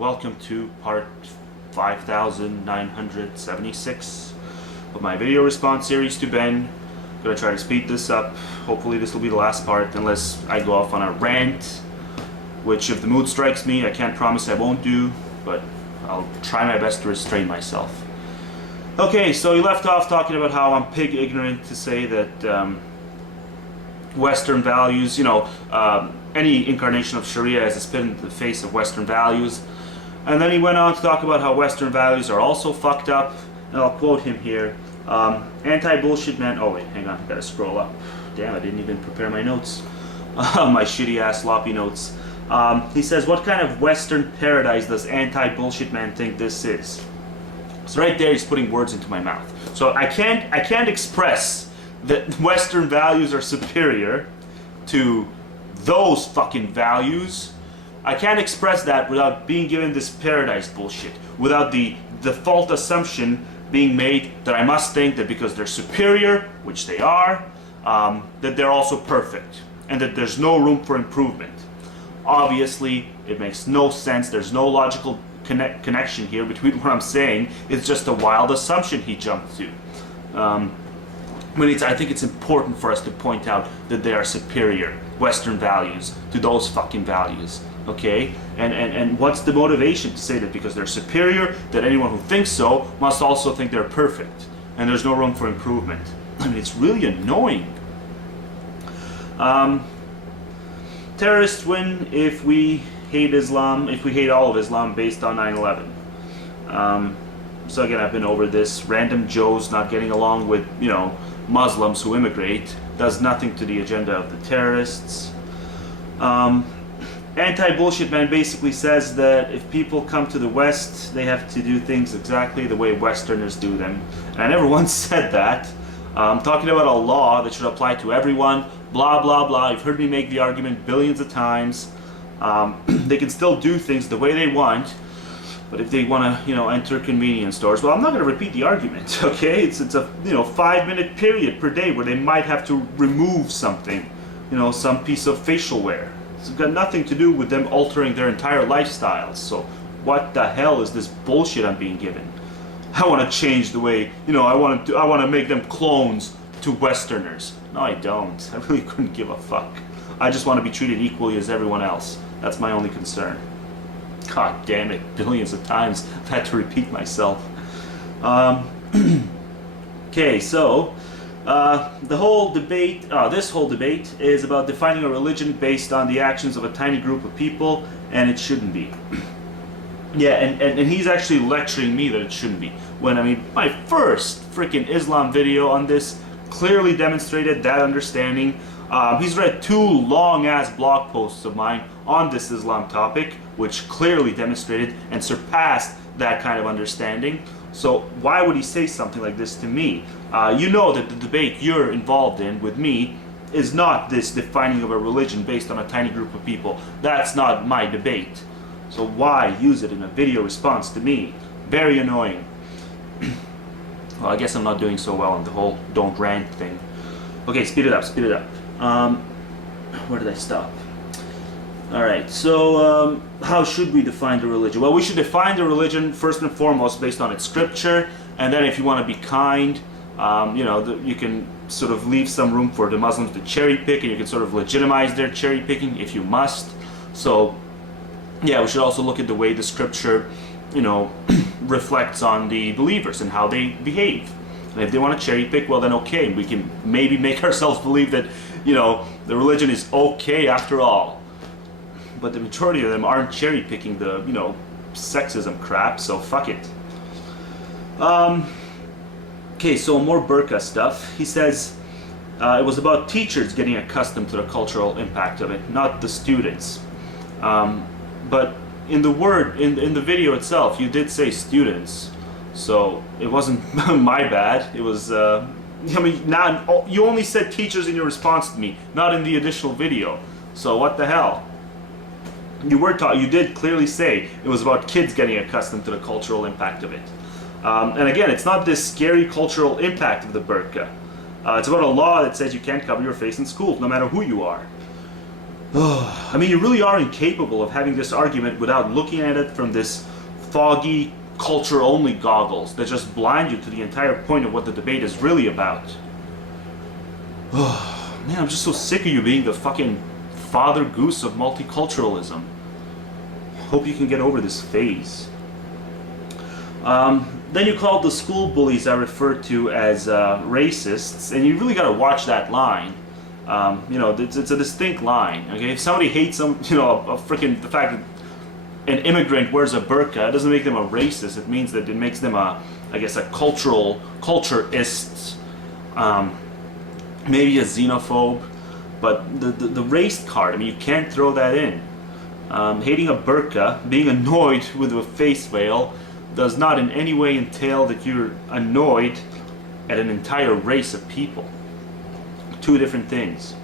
welcome to part 5976 of my video response series to Ben. I'm gonna try to speed this up. Hopefully this will be the last part, unless I go off on a rant, which if the mood strikes me, I can't promise I won't do, but I'll try my best to restrain myself. Okay, so he left off talking about how I'm pig ignorant to say that Western values, any incarnation of Sharia is a spit in the face of Western values. And then he went on to talk about how Western values are also fucked up. And I'll quote him here. Anti-bullshit man. Oh wait, hang on, I gotta scroll up. Damn, I didn't even prepare my notes. My shitty ass sloppy notes. He says, what kind of Western paradise does anti-bullshit man think this is? So right there he's putting words into my mouth. So I can't express that Western values are superior to those fucking values. I can't express that without being given this paradise bullshit, without the default assumption being made that I must think that because they're superior, which they are, that they're also perfect, and that there's no room for improvement. Obviously, it makes no sense. There's no logical connection here between what I'm saying. It's just a wild assumption he jumped to. I think it's important for us to point out that they are superior Western values to those fucking values, okay? And what's the motivation to say that because they're superior, that anyone who thinks so must also think they're perfect, and there's no room for improvement? I mean, it's really annoying. Terrorists win if we hate Islam, if we hate all of Islam based on 9/11. So again, I've been over this. Random Joes not getting along with, Muslims who immigrate does nothing to the agenda of the terrorists. Anti-bullshit man basically says that if people come to the West, they have to do things exactly the way Westerners do them. And I never once said that. I'm talking about a law that should apply to everyone, blah blah blah. You've heard me make the argument billions of times. They can still do things the way they want, but if they want to, enter convenience stores, well, I'm not going to repeat the argument, okay? It's a 5-minute period per day where they might have to remove something, some piece of facial hair. It's got nothing to do with them altering their entire lifestyles. So what the hell is this bullshit I'm being given? I want to change the way, I want to make them clones to Westerners. No, I don't. I really couldn't give a fuck. I just want to be treated equally as everyone else. That's my only concern. God damn it, billions of times I've had to repeat myself. Okay, so this whole debate is about defining a religion based on the actions of a tiny group of people, and it shouldn't be. Yeah, and he's actually lecturing me that it shouldn't be. When, my first freaking Islam video on this clearly demonstrated that understanding. He's read 2 long-ass blog posts of mine on this Islam topic, which clearly demonstrated and surpassed that kind of understanding. So why would he say something like this to me? You know that the debate you're involved in with me is not this defining of a religion based on a tiny group of people. That's not my debate. So why use it in a video response to me? Very annoying. Well, I guess I'm not doing so well on the whole don't rant thing. Okay, speed it up, speed it up. Where did I stop? Alright, so how should we define the religion? Well, we should define the religion first and foremost based on its scripture, and then if you want to be kind, you can sort of leave some room for the Muslims to cherry pick, and you can sort of legitimize their cherry picking if you must. So yeah, we should also look at the way the scripture, reflects on the believers and how they behave. And if they want to cherry pick, well then okay, we can maybe make ourselves believe that, the religion is okay after all. But the majority of them aren't cherry picking the, sexism crap, so fuck it. Okay, so more burqa stuff. He says it was about teachers getting accustomed to the cultural impact of it, not the students. But in the video itself, you did say students. So it wasn't my bad. It was, now you only said teachers in your response to me, not in the additional video. So what the hell? You did clearly say it was about kids getting accustomed to the cultural impact of it. And again, it's not this scary cultural impact of the burqa. It's about a law that says you can't cover your face in school, no matter who you are. I mean, you really are incapable of having this argument without looking at it from this foggy, culture-only goggles that just blind you to the entire point of what the debate is really about. Man, I'm just so sick of you being the fucking father goose of multiculturalism. Hope you can get over this phase. Then you called the school bullies I referred to as racists, and you really got to watch that line. You know, it's a distinct line. Okay, if somebody hates some, you know, the fact that an immigrant wears a burqa, it doesn't make them a racist. It means that it makes them a, I guess, a culturist, maybe a xenophobe. But the race card, I mean, you can't throw that in. Hating a burqa, being annoyed with a face veil, does not in any way entail that you're annoyed at an entire race of people. Two different things.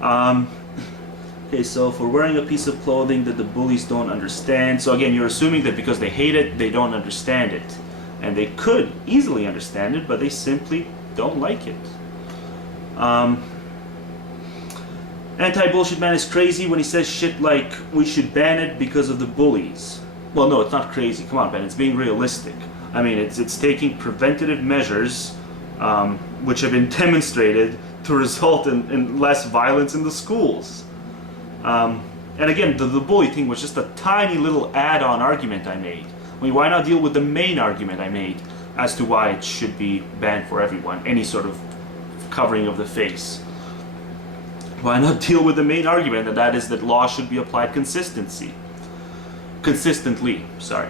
Okay, so for wearing a piece of clothing that the bullies don't understand, so again, you're assuming that because they hate it, they don't understand it. And they could easily understand it, but they simply don't like it. Anti-bullshit man is crazy when he says shit like, we should ban it because of the bullies. Well, no, it's not crazy. Come on, Ben, it's being realistic. I mean, it's taking preventative measures, which have been demonstrated to result in less violence in the schools. And again, the bully thing was just a tiny little add-on argument I made. I mean, why not deal with the main argument I made as to why it should be banned for everyone, any sort of covering of the face? Why not deal with the main argument, and that is that law should be applied consistently, sorry.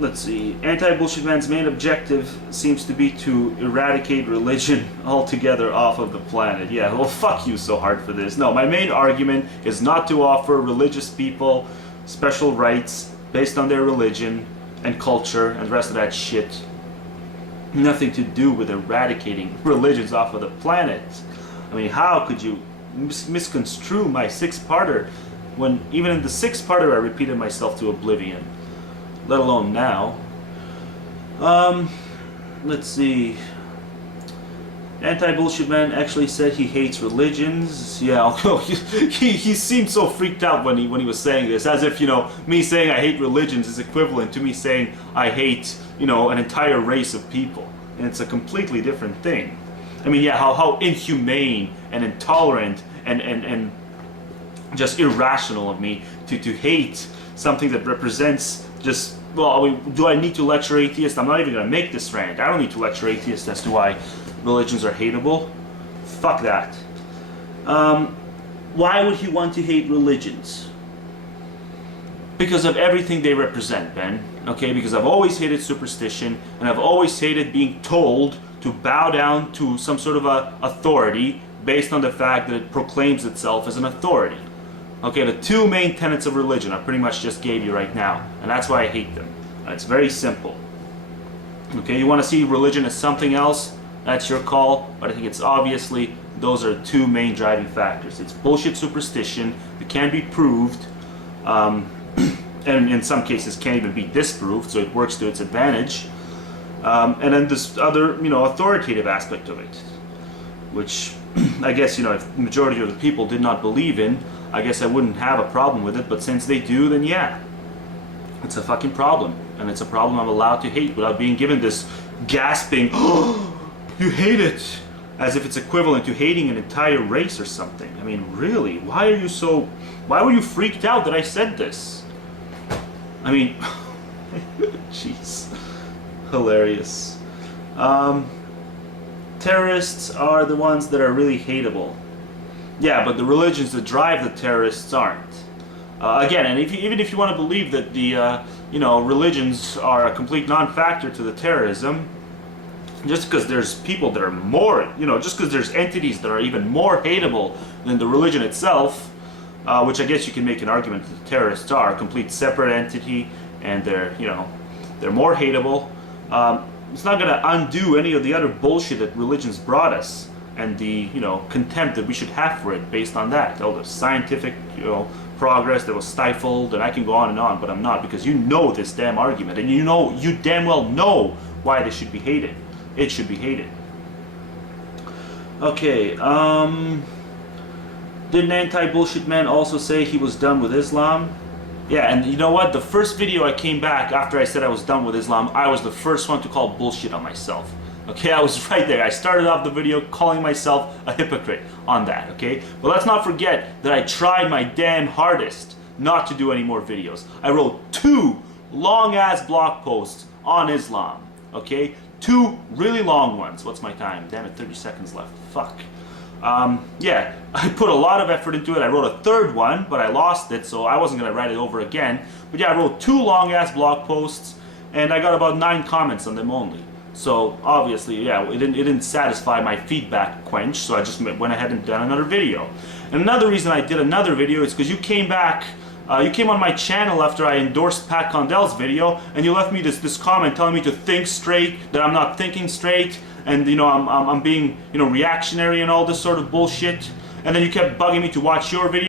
Let's see. Anti-bullshit man's main objective seems to be to eradicate religion altogether off of the planet. Yeah, well, fuck you so hard for this. No, my main argument is not to offer religious people special rights based on their religion and culture and the rest of that shit. Nothing to do with eradicating religions off of the planet. I mean, how could you misconstrue my six-parter when even in the six-parter I repeated myself to oblivion? Let alone now. Let's see. Anti-bullshit man actually said he hates religions. Yeah, he seemed so freaked out when he was saying this, as if, you know, me saying I hate religions is equivalent to me saying I hate, you know, an entire race of people. And it's a completely different thing. I mean, yeah, how inhumane and intolerant and just irrational of me to hate something that represents just, well, I mean, do I need to lecture atheists? I'm not even going to make this rant. I don't need to lecture atheists as to why religions are hateable. Fuck that. Why would he want to hate religions? Because of everything they represent, Ben. Okay, because I've always hated superstition, and I've always hated being told to bow down to some sort of a authority based on the fact that it proclaims itself as an authority. Okay, the two main tenets of religion I pretty much just gave you right now, and that's why I hate them. It's very simple. Okay, you want to see religion as something else? That's your call, but I think it's obviously those are two main driving factors. It's bullshit superstition that can't be proved, and in some cases can't even be disproved, so it works to its advantage. And then this other, you know, authoritative aspect of it, which I guess, you know, if the majority of the people did not believe in, I guess I wouldn't have a problem with it, but since they do, then yeah, it's a fucking problem, and it's a problem I'm allowed to hate without being given this gasping, oh, you hate it, as if it's equivalent to hating an entire race or something. I mean, really, why were you freaked out that I said this? I mean, jeez, hilarious. Terrorists are the ones that are really hateable. Yeah, but the religions that drive the terrorists aren't. Again, and even if you want to believe that the you know, religions are a complete non-factor to the terrorism, just because there's people that are more, you know, just because there's entities that are even more hateable than the religion itself, which I guess you can make an argument that the terrorists are a complete separate entity, and they're, you know, they're more hateable. It's not going to undo any of the other bullshit that religions brought us, and the, you know, contempt that we should have for it based on that. All the scientific, you know, progress that was stifled, and I can go on and on, but I'm not, because you know this damn argument, and you damn well know why they should be hated. It should be hated. Okay, Didn't Anti-Bullshit Man also say he was done with Islam? Yeah, and you know what? The first video I came back after I said I was done with Islam, I was the first one to call bullshit on myself. Okay, I was right there. I started off the video calling myself a hypocrite on that, okay? But let's not forget that I tried my damn hardest not to do any more videos. I wrote 2 long-ass blog posts on Islam, okay? 2 really long ones. What's my time? Damn it, 30 seconds left. Fuck. Yeah, I put a lot of effort into it. I wrote a 3rd one, but I lost it, so I wasn't going to write it over again. But yeah, I wrote 2 long-ass blog posts, and I got about 9 comments on them only. So obviously, yeah, it didn't satisfy my feedback quench, so I just went ahead and done another video. And another reason I did another video is because you came back, you came on my channel after I endorsed Pat Condell's video, and you left me this comment telling me to think straight, that I'm not thinking straight, and you know I'm being, you know, reactionary and all this sort of bullshit. And then you kept bugging me to watch your video.